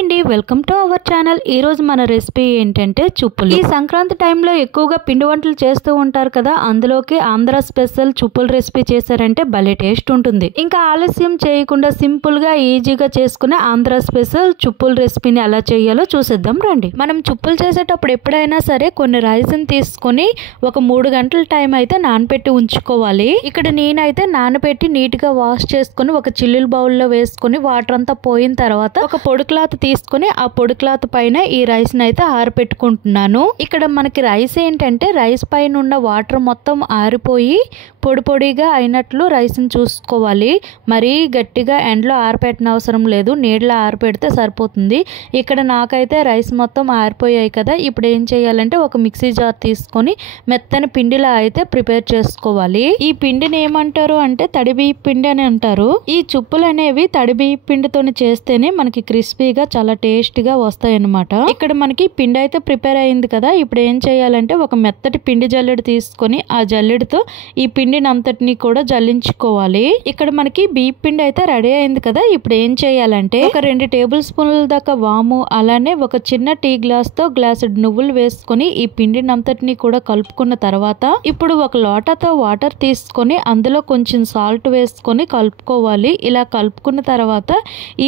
Hi అండి, welcome to our channel. ఈ రోజు మన రెసిపీ ఏంటంటే చుప్పులు. ఈ సంక్రాంతి టైంలో ఎక్కువగా పిండి వంటలు చేస్తూ ఉంటారు కదా, అందులోకి ఆంధ్ర స్పెషల్ చుప్పుల రెసిపీ చేశారంటే భలే టేస్ట్ ఉంటుంది. ఇంకా ఆలస్యం చేయకుండా సింపుల్ గా ఈజీగా చేసుకునే ఆంధ్ర స్పెషల్ చుప్పుల రెసిపీని ఎలా చేయాలో చూసేద్దాం రండి. మనం చుప్పులు చేసేటప్పుడు ఎప్పుడైనా సరే కొన్ని రైస్ ని తీసుకొని ఒక 3 గంటల టైం అయితే నానబెట్టి ఉంచుకోవాలి. ఇక్కడ నేనైతే నానబెట్టి నీట్ గా వాష్ చేసుకుని ఒక చిల్లుల బౌల్లో వేసుకుని వాటర్ అంతా పోయిన తర్వాత ఒక పొడి క్లాత్ తీసుకుని ఆ పొడి క్లాత్ పైన ఈ రైస్ ని అయితే ఆరబెట్టుకుంటున్నాను. ఇక్కడ మనకి రైస్ ఏంటంటే రైస్ పైన ఉన్న వాటర్ మొత్తం ఆరిపోయి పొడి పొడిగా అయినట్లు రైస్ ని చూసుకోవాలి. మరీ గట్టిగా ఎండలో ఆరపెట్టిన అవసరం లేదు, నీళ్ళలో ఆరపెడితే సరిపోతుంది. ఇక్కడ నాకైతే రైస్ మొత్తం ఆరిపోయాయి కదా, ఇప్పుడు ఏం చేయాలంటే ఒక మిక్సీ జార్ తీసుకొని మెత్తని పిండిలా అయితే ప్రిపేర్ చేసుకోవాలి. ఈ పిండిని ఏమంటారు అంటే తడి బియ్య పిండి అని అంటారు. ఈ చుప్పులు అనేవి తడి బియ్య పిండితోని చేస్తేనే మనకి క్రిస్పీగా చాలా టేస్టీగా వస్తాయి అన్నమాట. ఇక్కడ మనకి పిండి అయితే ప్రిపేర్ అయింది కదా, ఇప్పుడు ఏం చేయాలంటే ఒక మెత్తటి పిండి జల్లెడ తీసుకొని ఆ జల్లెడతో ఈ పిండిని అంతటిని కూడా జల్లించుకోవాలి. ఇక్కడ మనకి బియ్య పిండి అయితే రెడీ అయింది కదా, ఇప్పుడు ఏం చేయాలంటే ఒక 2 టేబుల్ స్పూన్ల దాకా వాము, అలానే ఒక చిన్న టీ గ్లాస్ తో గ్లాసుడు నువ్వులు వేసుకొని ఈ పిండిని అంతటిని కూడా కలుపుకున్న తర్వాత ఇప్పుడు ఒక లోటాతో వాటర్ తీసుకొని అందులో కొంచెం సాల్ట్ వేసుకొని కలుపుకోవాలి. ఇలా కలుపుకున్న తర్వాత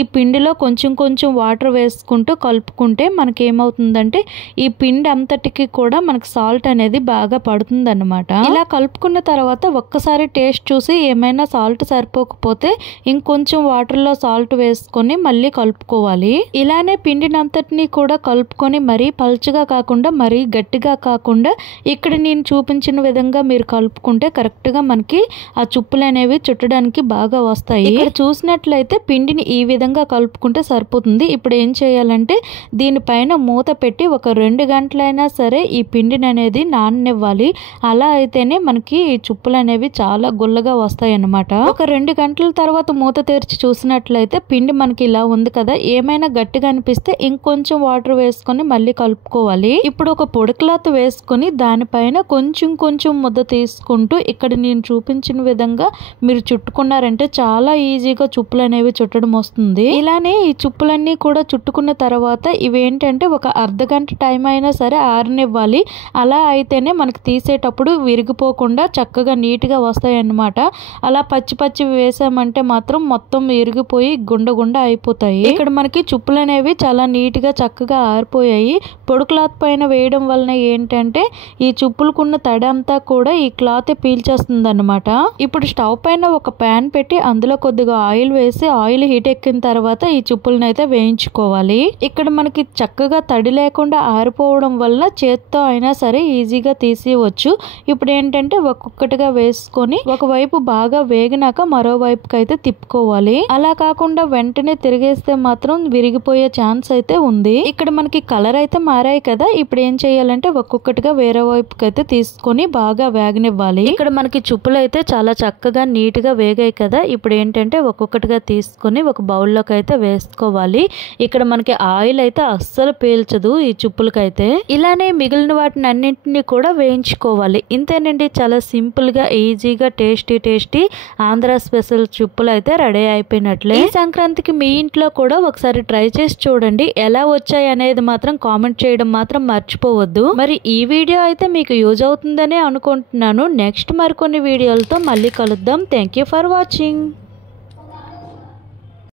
ఈ పిండిలో కొంచెం కొంచెం వాటర్ వేసుకుంటూ కలుపుకుంటే మనకి ఏమవుతుందంటే ఈ పిండి అంతటికి కూడా మనకి సాల్ట్ అనేది బాగా పడుతుంది అన్నమాట. ఇలా కలుపుకున్న తర్వాత ఒక్కసారి టేస్ట్ చూసి ఏమైనా సాల్ట్ సరిపోకపోతే ఇంకొంచెం వాటర్ లో సాల్ట్ వేసుకొని మళ్ళీ కలుపుకోవాలి. ఇలానే పిండిని అంతటిని కూడా కలుపుకొని మరీ పల్చగా కాకుండా మరీ గట్టిగా కాకుండా ఇక్కడ నేను చూపించిన విధంగా మీరు కలుపుకుంటే కరెక్ట్ గా మనకి ఆ చుప్పులు అనేవి చుట్టడానికి బాగా వస్తాయి. ఇక్కడ చూసినట్లయితే పిండిని ఈ విధంగా కలుపుకుంటే సరిపోతుంది. ఇప్పుడు ఏం చేయాలంటే దీనిపైన మూత పెట్టి ఒక 2 గంటలైనా సరే ఈ పిండిని అనేది నాననివ్వాలి. అలా అయితేనే మనకి ఈ చుప్పులు అనేవి చాలా గుల్లగా వస్తాయి అన్నమాట. ఒక 2 గంటల తర్వాత మూత తెరిచి చూసినట్లయితే పిండి మనకి ఇలా ఉంది కదా, ఏమైనా గట్టిగా అనిపిస్తే ఇంకొంచెం వాటర్ వేసుకొని మళ్ళీ కలుపుకోవాలి. ఇప్పుడు ఒక పొడి క్లాత్ వేసుకొని దానిపైన కొంచెం కొంచెం ముద్ద తీసుకుంటూ ఇక్కడ నేను చూపించిన విధంగా మీరు చుట్టుకున్నారంటే చాలా ఈజీగా చుప్పులు అనేవి చుట్టడం వస్తుంది. ఇలానే ఈ చుప్పులన్నీ కూడా చుట్టుకున్న తర్వాత ఇవేంటంటే ఒక అర్ధగంట టైం అయినా సరే ఆరనివ్వాలి. అలా అయితేనే మనకి తీసేటప్పుడు విరిగిపోకుండా చక్కగా నీట్గా వస్తాయి అన్నమాట. అలా పచ్చి పచ్చి వేసామంటే మాత్రం మొత్తం విరిగిపోయి గుండ గుండ అయిపోతాయి. ఇక్కడ మనకి చుప్పులు అనేవి చాలా నీట్గా చక్కగా ఆరిపోయాయి. పొడి క్లాత్ పైన వేయడం వలన ఏంటంటే ఈ చుప్పులకున్న తడి అంతా కూడా ఈ క్లాత్ పీల్చేస్తుంది అన్నమాట. ఇప్పుడు స్టవ్ పైన ఒక ప్యాన్ పెట్టి అందులో కొద్దిగా ఆయిల్ వేసి ఆయిల్ హీట్ ఎక్కిన తర్వాత ఈ చుప్పులను అయితే వేయించుకోవాలి. ఇక్కడ మనకి చక్కగా తడి లేకుండా ఆరిపోవడం వల్ల చేత్తో అయినా సరే ఈజీగా తీసేయవచ్చు. ఇప్పుడు ఏంటంటే ఒక్కొక్కటిగా వేసుకొని ఒకవైపు బాగా వేగినాక మరో వైపుకి అయితే తిప్పుకోవాలి. అలా కాకుండా వెంటనే తిరిగేస్తే మాత్రం విరిగిపోయే ఛాన్స్ అయితే ఉంది. ఇక్కడ మనకి కలర్ అయితే మారాయి కదా, ఇప్పుడు ఏం చేయాలంటే ఒక్కొక్కటిగా వేరే వైపుకి అయితే తీసుకొని బాగా వేగనివ్వాలి. ఇక్కడ మనకి చుప్పులు అయితే చాలా చక్కగా నీట్ గా వేగాయి కదా, ఇప్పుడు ఏంటంటే ఒక్కొక్కటిగా తీసుకొని ఒక బౌల్లోకి అయితే వేసుకోవాలి. ఇక్కడ మనకి ఆయిల్ అయితే అస్సలు పీల్చదు ఈ చుప్పులకైతే. ఇలానే మిగిలిన వాటిని అన్నింటినీ కూడా వేయించుకోవాలి. ఇంతేనండి, చాలా సింపుల్ గా ఈజీగా టేస్టీ ఆంధ్ర స్పెషల్ చుప్పులు అయితే రెడీ అయిపోయినట్లే. ఈ సంక్రాంతికి మీ ఇంట్లో కూడా ఒకసారి ట్రై చేసి చూడండి, ఎలా వచ్చాయి అనేది మాత్రం కామెంట్ చేయడం మాత్రం మర్చిపోవద్దు. మరి ఈ వీడియో అయితే మీకు యూజ్ అవుతుందనే అనుకుంటున్నాను. నెక్స్ట్ మరికొన్ని వీడియోలతో మళ్ళీ కలుద్దాం. Thank you for watching.